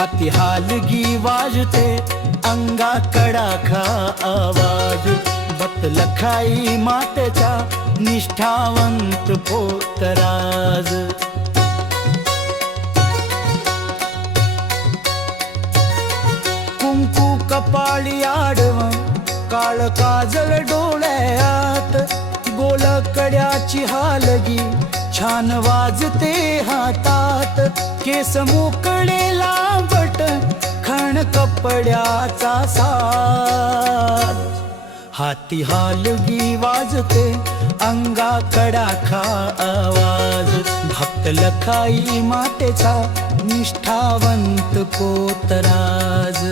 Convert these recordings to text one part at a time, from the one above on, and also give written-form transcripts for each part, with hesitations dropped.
हाती हालगी वाजते अंगा कडाखा आवाज भक्त लखाई मातेचा निष्ठावंत पोतराज कुंकू कपाळी आडवं काळ काजळ डोळ्यात गोल कड्याची हालगी छान वाजते हातात केस मोकळे लांबट खण कपड्याचा साज हाती हालगी वाजते अंगा कडाखा आवाज भक्त लखाई मातेचा निष्ठावंत पोतराज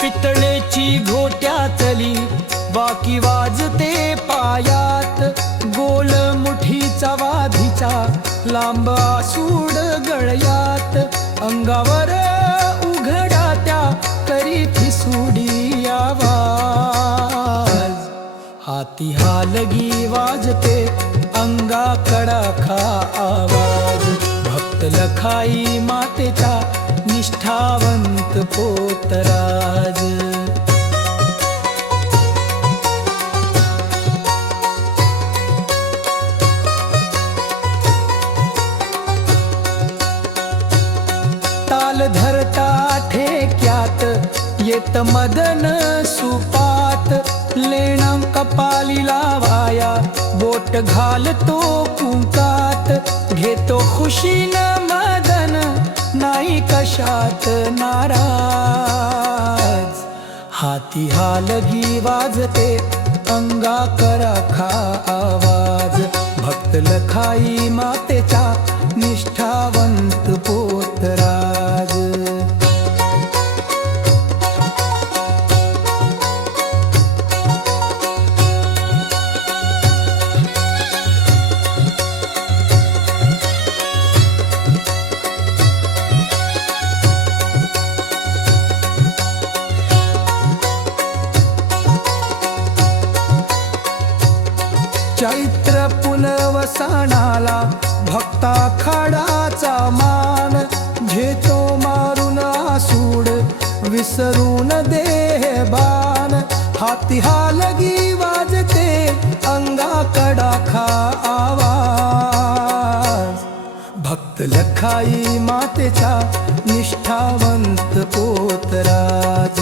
पितळेची घोट्यातली बाकी वाजते पायात गोल मुठीचा वाधीचा लांब आसूड गळ्यात अंगावर उघडा त्या करी फिसुडी आवाज हाती हालगी वाजते अंगा कडाखा आवाज भक्त लखाई मातेचा निष्ठावंत पोतराज ताल धरता ठेक्यात येत मदन सुपात लेणं कपाली लावाया बोट घालतो कुंकात घेतो खुशीन मदन नाही कशात नाराज हाती हालगी वाजते अंगा कडाखा आवाज भक्त लखाई मातेचा निष्ठावंत पोतराज चैत्र पुनवसनाला भक्ता खाडाचा मान घेतो मारून आसूड विसरून देहबान हाती हालगी वाजते अंगा कडाखा आवाज भक्त लखाई मातेचा निष्ठावंत पोतराज